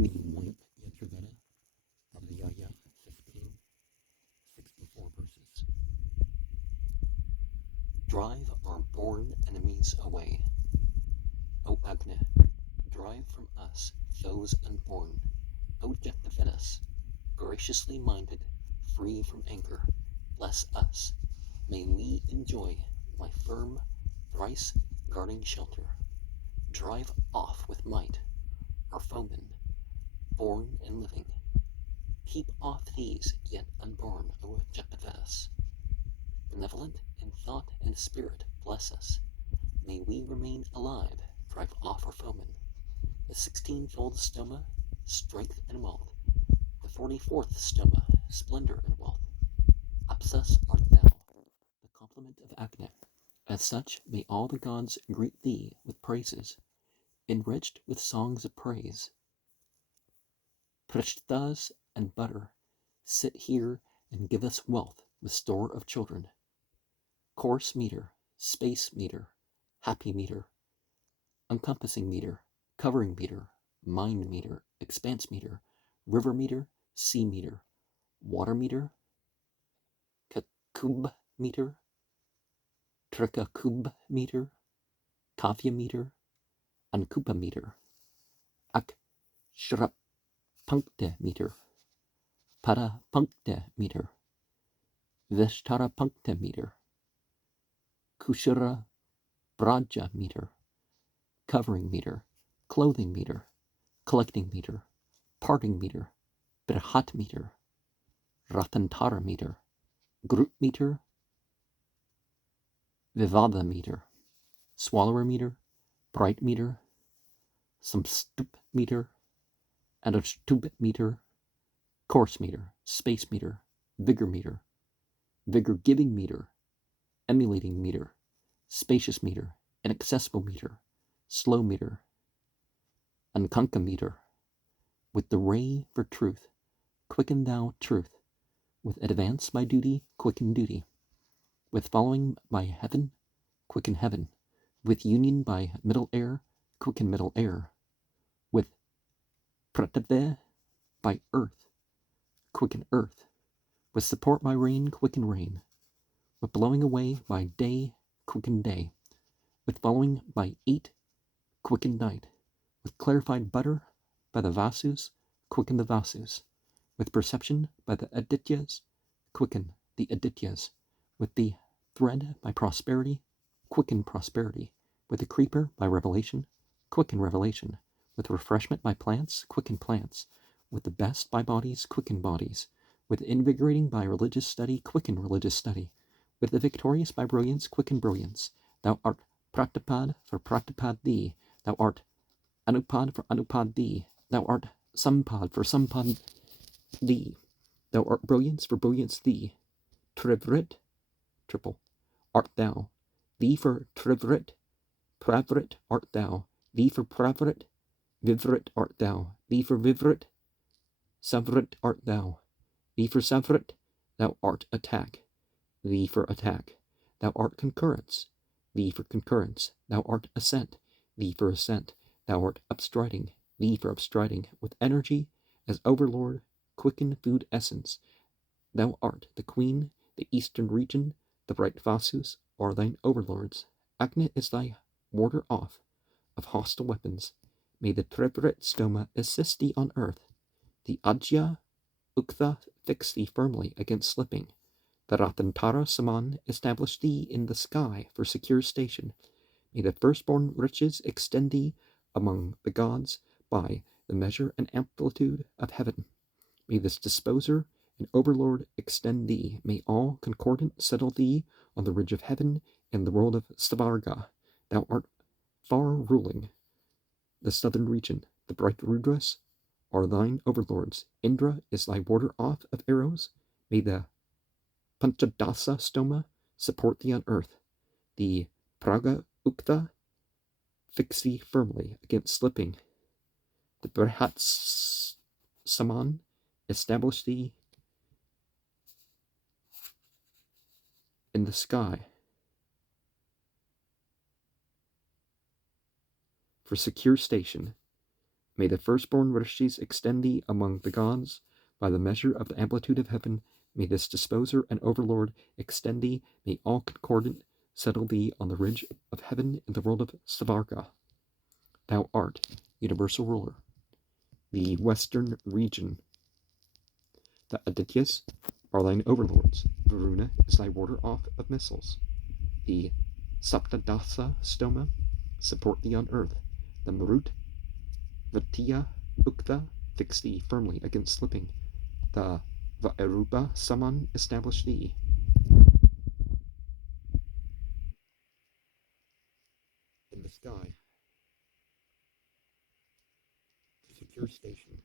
The White Yajurveda, Adhyaya 15, 64 verses. Drive our born enemies away. O Agni, drive from us foes unborn. O Vedas, graciously minded, free from anger, bless us. May we enjoy my firm, thrice guarding shelter. Drive off with might our foemen, born and living. Keep off these yet unborn, O Vedas. Benevolent in thought and spirit, bless us. May we remain alive, drive off our foemen. The 16-fold stoma, strength and wealth. The 44th stoma, splendor and wealth. Apsas art thou, the complement of Agni. As such, may all the gods greet thee with praises, enriched with songs of praise. Prishtas and butter, sit here and give us wealth with store of children. Course meter, space meter, happy meter, encompassing meter, covering meter, mind meter, expanse meter, river meter, sea meter, water meter, kakub meter, trikakub meter, kavya meter, ankupa meter, akshara punkta meter, para punkta meter, vishtara punkta meter, kushara braja meter, covering meter, clothing meter, collecting meter, parting meter, birhat meter, ratantara meter, group meter, vivada meter, swallower meter, bright meter, samstup meter, anarstup meter, course meter, space meter, vigor giving meter, emulating meter, spacious meter, inaccessible meter, slow meter, ankanka meter, with the ray for truth, quicken thou truth, with advance my duty, quicken duty, with following by heaven, quicken heaven, with union by middle air, quicken middle air, with pratave by earth, quicken earth, with support by rain, quicken rain, with blowing away by day, quicken day, with following by 8, quicken night, with clarified butter by the vasus, quicken the vasus, with perception by the adityas, quicken the adityas, with the thread by prosperity, quicken prosperity, with the creeper by revelation, quicken revelation, with refreshment by plants, quicken plants, with the best by bodies, quicken bodies, with invigorating by religious study, quicken religious study, with the victorious by brilliance, quicken brilliance. Thou art pratipad for pratipad thee, thou art anupad for anupad thee, thou art sampad for sampad thee, thou art brilliance for brilliance thee, trivrit, triple, art thou, thee for trivrit, pravrit art thou, thee for pravrit, vivrit art thou, thee for vivrit, savrit art thou, thee for savrit, thou art attack, thee for attack, thou art concurrence, thee for concurrence, thou art ascent, thee for ascent, thou art upstriding, thee for upstriding, with energy as overlord, quicken food essence, thou art the queen, the eastern region, the bright vasus are thine overlords. Agni is thy warder off of hostile weapons. May the trivrit stoma assist thee on earth. The Adhyaya Uktha fix thee firmly against slipping. The Ratantara Saman establish thee in the sky for secure station. May the firstborn riches extend thee among the gods by the measure and amplitude of heaven. May this disposer and overlord extend thee. May all concordant settle thee on the ridge of heaven and the world of Stavarga. Thou art far ruling the southern region. The bright Rudras are thine overlords. Indra is thy warder off of arrows. May the Panchadasa stoma support thee on earth. The Praga Uktha fix thee firmly against slipping. The Berhat Saman establish thee in the sky for secure station. May the firstborn rishis extend thee among the gods by the measure of the amplitude of heaven. May this disposer and overlord extend thee. May all concordant settle thee on the ridge of heaven in the world of Savarga. Thou art universal ruler. The western region. The Adityas are thine overlords. Varuna is thy warder off of missiles. The Saptadasa stoma support thee on earth. The Marut, Vatya, Ukta fix thee firmly against slipping. The Vaerupa Saman establish thee. In the sky, the secure station.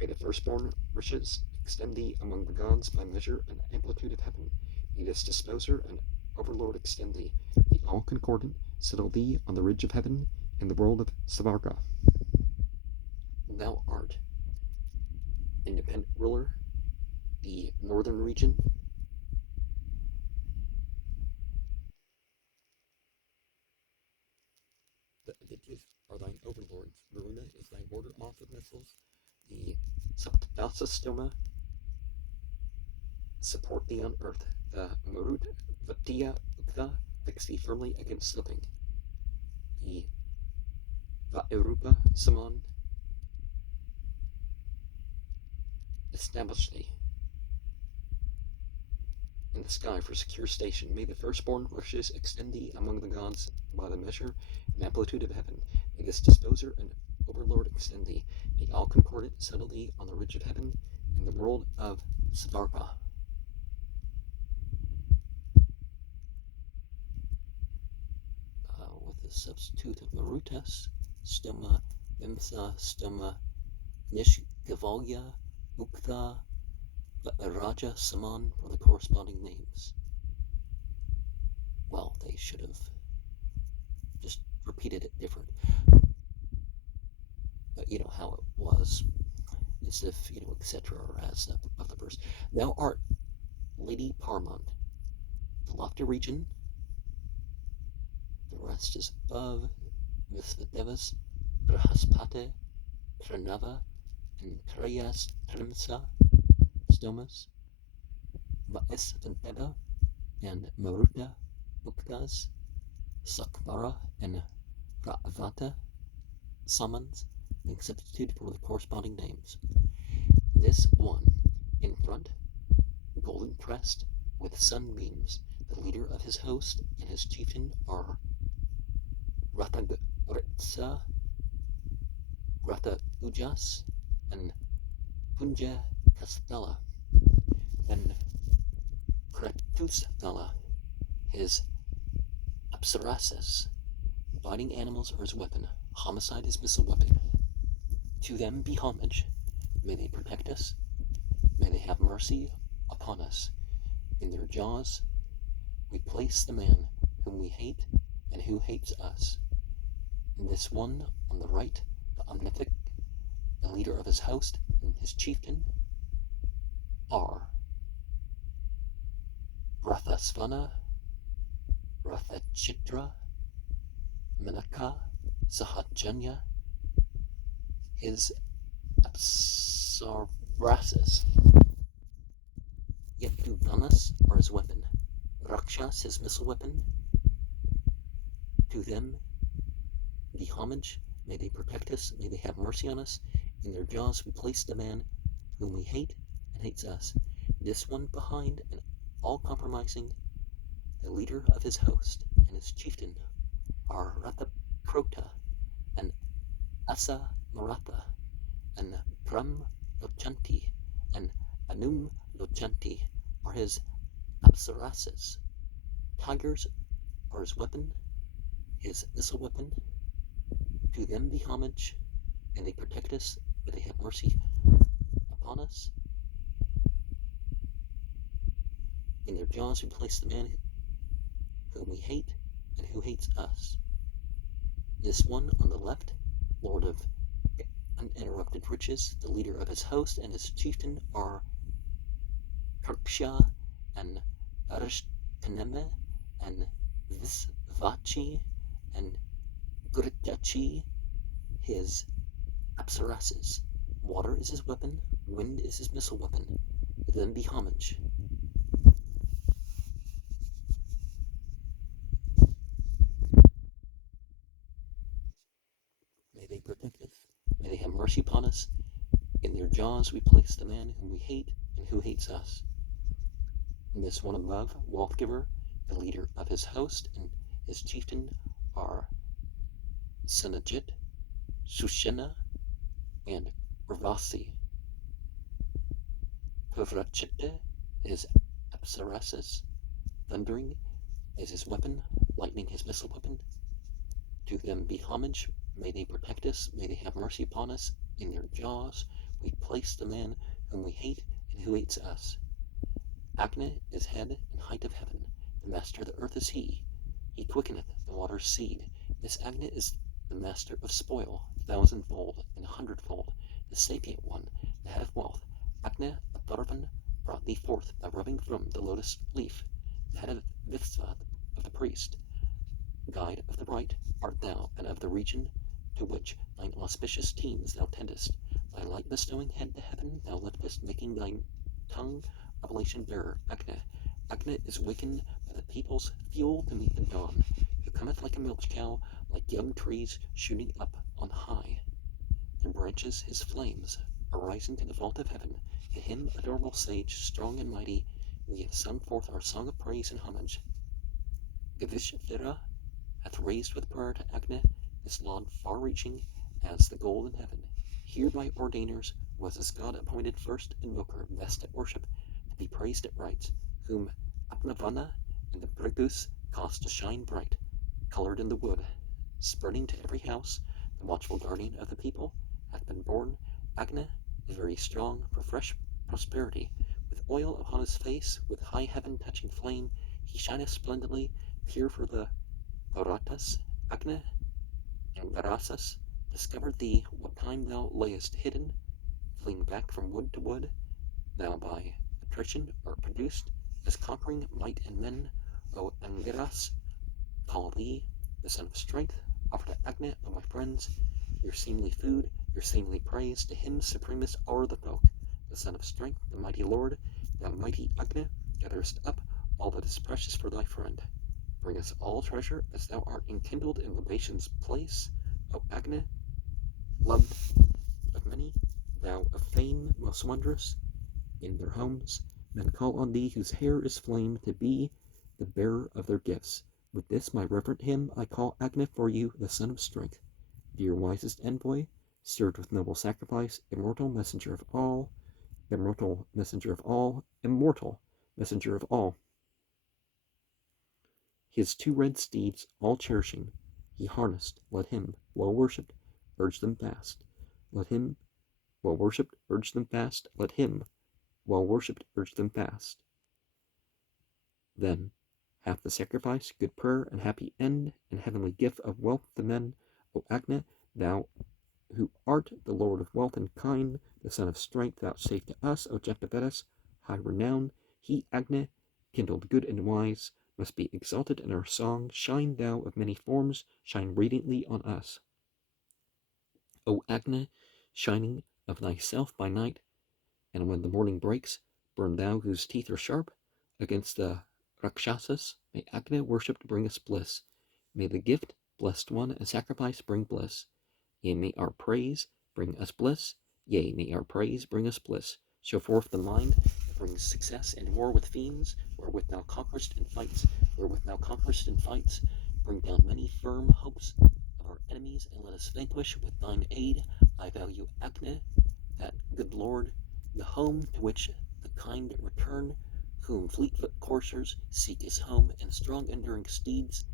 May the firstborn riches extend thee among the gods by measure and amplitude of heaven. May this disposer and overlord extend thee. May all concordant settle thee on the ridge of heaven in the world of Savarga. Thou art independent ruler, the northern region. The Adityas are thine overlords. Varuna is thy warder off of missiles. The Saptadasa stoma support thee on earth. The Marut, Vatya, Ukta fix thee firmly against slipping. The Vaerupa Saman establish thee. In the sky for secure station, may the firstborn riches extend thee among the gods by the measure and amplitude of heaven. May this disposer and overlord extend thee. May all concordant settle thee on the ridge of heaven in the world of Savarga. With the substitute of Marutas, stoma, Vimsa, stoma, Nishgavalya, Ukta, Raja, Saman for the corresponding names. Well, they should have just repeated it different. But you know how it was, as if, etc., or as of the verse. Thou art Lady Parmond, the lofty region. The rest is above. Visvadevas, Brahaspate, Pranava, and Kriyas Trimsa stomas. Vaisvadeva and Maruta Uktas, Sakvara and Ravata summons being substituted for the corresponding names. This one in front, golden crest with sunbeams, the leader of his host and his chieftain are Rathagoritsa, Ratha Ujas, and Punja Kasthala. Then Kratusdhala, his Apsarasis. Biting animals are his weapon. Homicide is missile weapon. To them be homage. May they protect us. May they have mercy upon us. In their jaws we place the man whom we hate and who hates us. And this one on the right, the omnific, the leader of his host and his chieftain, are Rathasvana, Rathachitra, Menaka, Sahajanya, his Apsarasis. Yet do Vanas are his weapon, Rakshas his missile weapon. To them be homage, may they protect us, may they have mercy on us. In their jaws we place the man whom we hate and hates us. This one behind and all compromising, the leader of his host and his chieftain are Rathakrota and Asa Maratha and Pram Lochanti and Anum Lochanti are his Apsarasis. Tigers are his weapon, his missile weapon. To them be homage, and they protect us, but they have mercy upon us. In their jaws we place the man whom we hate and who hates us. This one on the left, lord of uninterrupted riches, the leader of his host and his chieftain are Karksha and Arishtaneme and Visvachi and Gurjachi, his Apsarases. Water is his weapon, wind is his missile weapon. To them be homage. May they protect us, may they have mercy upon us. In their jaws we place the man whom we hate and who hates us. And this one above, Wealth Giver, the leader of his host, and his chieftain are Senajit, Sushena, and Ravasi. Pavrachite is Apsarasis, thundering is his weapon, lightning his missile weapon. To them be homage, may they protect us, may they have mercy upon us. In their jaws we place the man whom we hate and who hates us. Agni is head and height of heaven, the master of the earth is he. He quickeneth the water's seed. This Agni is the master of spoil, thousandfold and hundredfold, the sapient one, the head of wealth. Agni of Bharavan brought thee forth by rubbing from the lotus leaf, the head of Vithsva of the priest. Guide of the right art thou, and of the region to which thine auspicious teams thou tendest. Thy light bestowing head to heaven thou liftest, making thine tongue oblation bearer. Agni. Agni is wakened by the people's fuel to meet the dawn, who cometh like a milch cow, like young trees shooting up on high. Their branches his flames, arising to the vault of heaven. To him, adorable sage, strong and mighty, we have sung forth our song of praise and homage. Gavishthira hath raised with prayer to Agni his laud far-reaching as the gold in heaven. Here by ordainers was this god appointed first invoker, best at worship, to be praised at rites, whom Apnavana and the Brigus caused to shine bright, colored in the wood, spreading to every house. The watchful guardian of the people hath been born. Agni is very strong for fresh prosperity. With oil upon his face, with high heaven touching flame, he shineth splendidly, pure for the Bharatas. Agni and Garasas discovered thee what time thou layest hidden, fleeing back from wood to wood. Thou by attrition art produced, as conquering might and men. O Angiras, call thee the son of strength. Offer to Agni, O my friends, your seemly food, your seemly praise. To him supremest o'er the folk, the son of strength, the mighty lord. Thou mighty Agni, gatherest up all that is precious for thy friend. Bring us all treasure as thou art enkindled in libation's place. O Agni, loved of many, thou of fame most wondrous. In their homes men call on thee whose hair is flame to be the bearer of their gifts. With this my reverent hymn I call Agni for you, the son of strength, dear wisest envoy, served with noble sacrifice, immortal messenger of all, immortal messenger of all, immortal messenger of all. His two red steeds all cherishing, he harnessed, let him, well worshipped, urge them fast. Let him, well worshipped, urge them fast. Let him, well worshipped, urge them fast. Then hath the sacrifice, good prayer, and happy end, and heavenly gift of wealth to men. O Agni, thou who art the lord of wealth and kind, the son of strength, vouchsafe to us, O Vedas, high renown. He, Agni, kindled good and wise, must be exalted in our song. Shine thou of many forms, shine radiantly on us. O Agni, shining of thyself by night, and when the morning breaks, burn thou whose teeth are sharp. Against the Rakshasas, may Agni worshipped bring us bliss. May the gift, blessed one, and sacrifice bring bliss. Yea, may our praise bring us bliss. Yea, may our praise bring us bliss. Show forth the mind that brings success in war with fiends, wherewith thou conquerest in fights, wherewith thou conquerest in fights. Bring down many firm hopes of our enemies, and let us vanquish with thine aid. I value Agni, that good lord, the home to which the kind return, whom fleet-foot coursers seek as home, and strong enduring steeds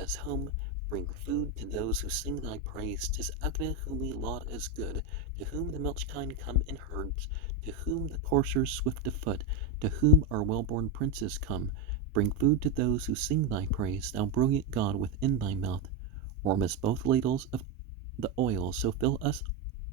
as home. Bring food to those who sing thy praise. 'Tis Agni whom we laud as good, to whom the milch kine come in herds, to whom the coursers swift of foot, to whom our well-born princes come. Bring food to those who sing thy praise, thou brilliant god within thy mouth. Warm as both ladles of the oil, so fill us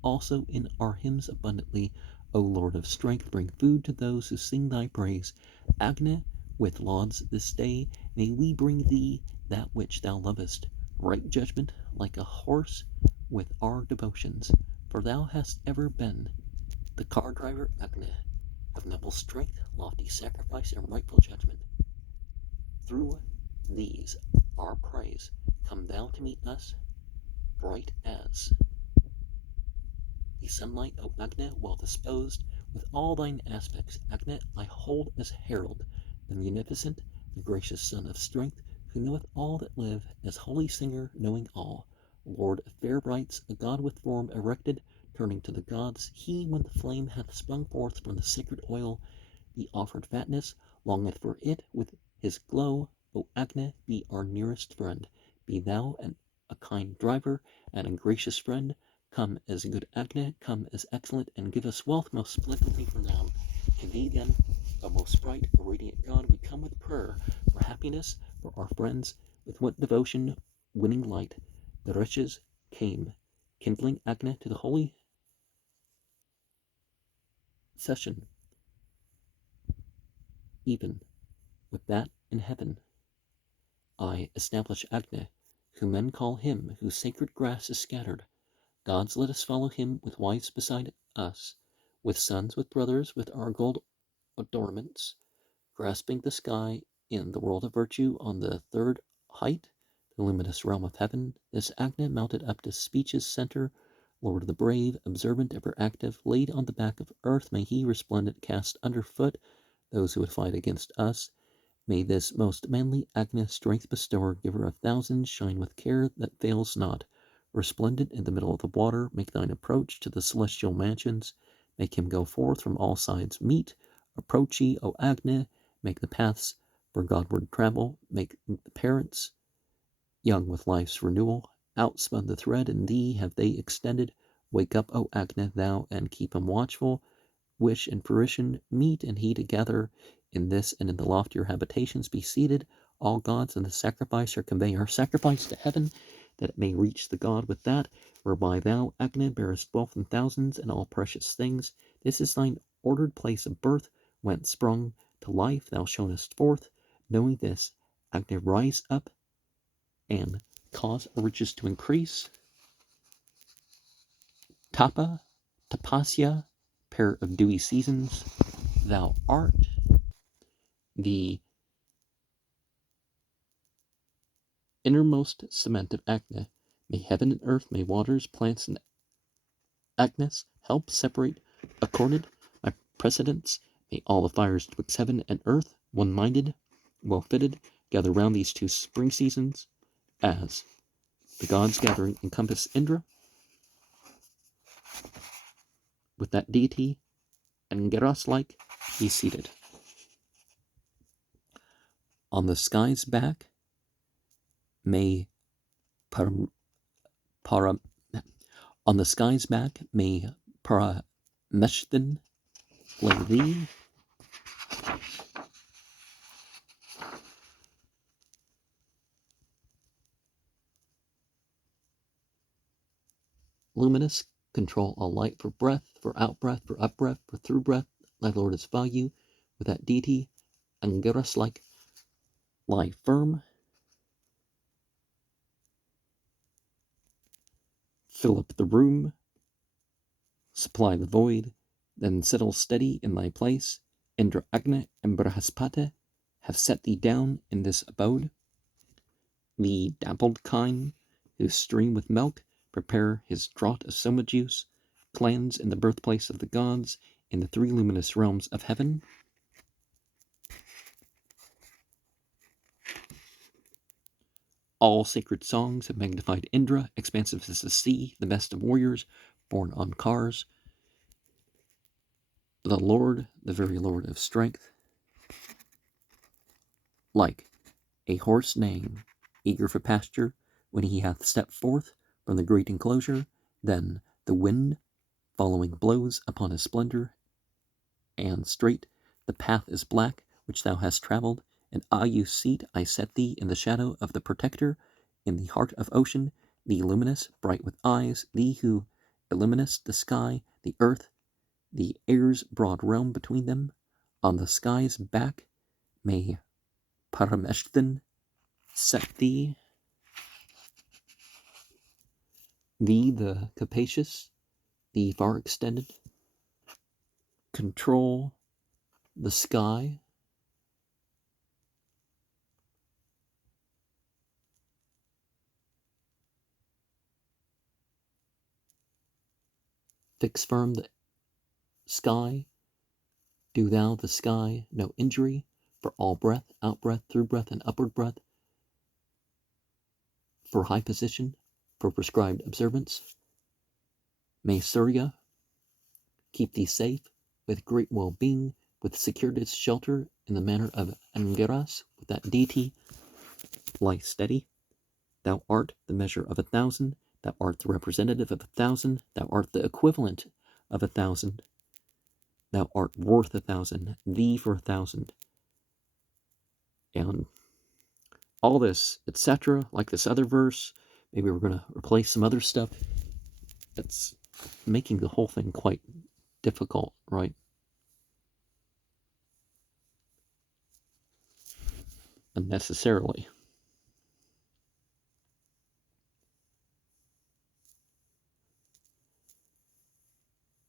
also in our hymns abundantly. O Lord of strength, bring food to those who sing thy praise. Agni, with lauds this day, may we bring thee that which thou lovest. Right judgment like a horse with our devotions. for thou hast ever been the car driver Agne, of noble strength, lofty sacrifice, and rightful judgment. Through these our praise, come thou to meet us, bright as the sunlight, O Agne, well disposed, with all thine aspects. Agne I hold as herald, the munificent, the gracious son of strength, who knoweth all that live, as holy singer knowing all, lord of fair brights, a god with form erected, turning to the gods, he, when the flame hath sprung forth from the sacred oil, the offered fatness, longeth for it with his glow. O Agne, be our nearest friend, be thou a kind driver and a gracious friend. Come as good Agne, come as excellent, and give us wealth most splendidly renowned. To thee then, O most bright, O radiant God, we come with prayer for happiness for our friends, with what devotion, winning light, the wretches came, kindling Agne to the holy session, even with that in heaven. I establish Agne, who men call him whose sacred grass is scattered. Gods, let us follow him with wives beside us, with sons, with brothers, with our gold adornments, grasping the sky in the world of virtue on the third height, the luminous realm of heaven. This Agne mounted up to speech's center, Lord of the brave, observant, ever active, laid on the back of earth, may he resplendent cast underfoot those who would fight against us. May this most manly Agne, strength bestower, giver of thousands, shine with care that fails not. Resplendent in the middle of the water, make thine approach to the celestial mansions. Make him go forth from all sides meet. Approach ye, O Agne, make the paths for Godward travel. Make the parents, young with life's renewal, outspun the thread, and thee have they extended. Wake up, O Agne, thou, and keep him watchful. Wish and fruition meet and he together in this and in the loftier habitations be seated. All gods in the sacrifice are convey our sacrifice to heaven, that it may reach the God with that, whereby thou, Agne, bearest wealth in thousands and all precious things. This is thine ordered place of birth, whence sprung to life thou shonest forth. Knowing this, Agne, rise up and cause riches to increase. Tapa, tapasya, pair of dewy seasons, thou art the innermost cement of Agne. May heaven and earth, may waters, plants, and Agnes help separate, accorded my precedents. May all the fires twixt heaven and earth, one-minded, well-fitted, gather round these two spring seasons, as the gods gathering encompass Indra with that deity, and Geras-like he seated. On the sky's back may on the sky's back may Parameshtin lay thee. Luminous, control all light for breath, for out-breath, for up-breath, for through-breath. Thy Lord is value with that deity, Angeras-like lie firm. Fill up the room, supply the void, then settle steady in thy place. Indra, Agne, and Brahaspati have set thee down in this abode. The dappled kine, who stream with milk, prepare his draught of soma juice, cleanse in the birthplace of the gods, in the three luminous realms of heaven. All sacred songs have magnified Indra, expansive as the sea, the best of warriors, born on cars. The Lord, the very Lord of strength, like a horse neighing, eager for pasture, when he hath stepped forth from the great enclosure, then the wind, following, blows upon his splendor, and straight the path is black which thou hast travelled. An Ayu seat I set thee in the shadow of the protector, in the heart of ocean, thee luminous, bright with eyes, thee who illuminest the sky, the earth, the air's broad realm between them. On the sky's back may Parameshtin set thee, thee the capacious, the far extended, control the sky, fix firm the sky, do thou the sky no injury, for all breath, out breath, through breath, and upward breath, for high position, for prescribed observance. May Surya keep thee safe, with great well-being, with securedest shelter, in the manner of Angiras, with that deity, lie steady. Thou art the measure of 1,000, thou art the representative of 1,000, thou art the equivalent of 1,000, thou art worth 1,000, thee for 1,000. And all this, etc., like this other verse, maybe we're going to replace some other stuff. It's making the whole thing quite difficult, right? Unnecessarily.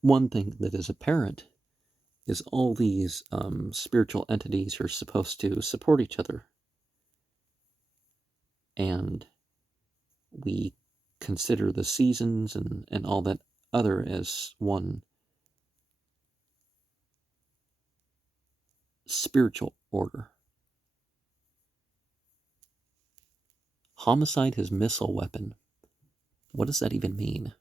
One thing that is apparent is all these spiritual entities are supposed to support each other. And we consider the seasons and all that other as one spiritual order. Homicide his missile weapon. What does that even mean?